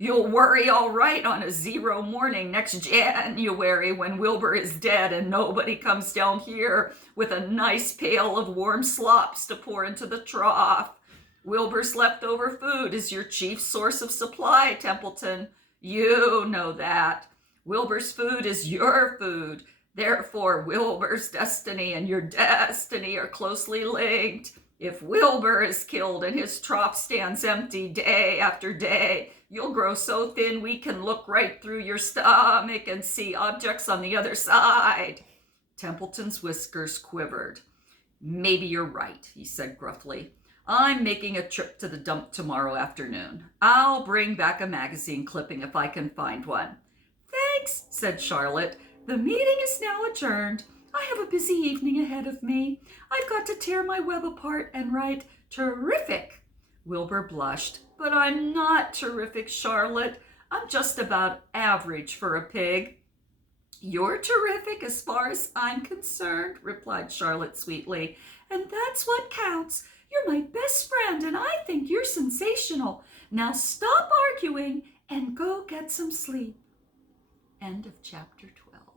You'll worry all right on a 0 morning next January when Wilbur is dead and nobody comes down here with a nice pail of warm slops to pour into the trough. Wilbur's leftover food is your chief source of supply, Templeton. You know that. Wilbur's food is your food. Therefore, Wilbur's destiny and your destiny are closely linked. If Wilbur is killed and his trough stands empty day after day, you'll grow so thin we can look right through your stomach and see objects on the other side. Templeton's whiskers quivered. Maybe you're right, he said gruffly. I'm making a trip to the dump tomorrow afternoon. I'll bring back a magazine clipping if I can find one. Thanks, said Charlotte. The meeting is now adjourned. I have a busy evening ahead of me. I've got to tear my web apart and write terrific. Wilbur blushed. But I'm not terrific, Charlotte. I'm just about average for a pig. You're terrific as far as I'm concerned, replied Charlotte sweetly. And that's what counts. You're my best friend, and I think you're sensational. Now stop arguing and go get some sleep. End of chapter 12.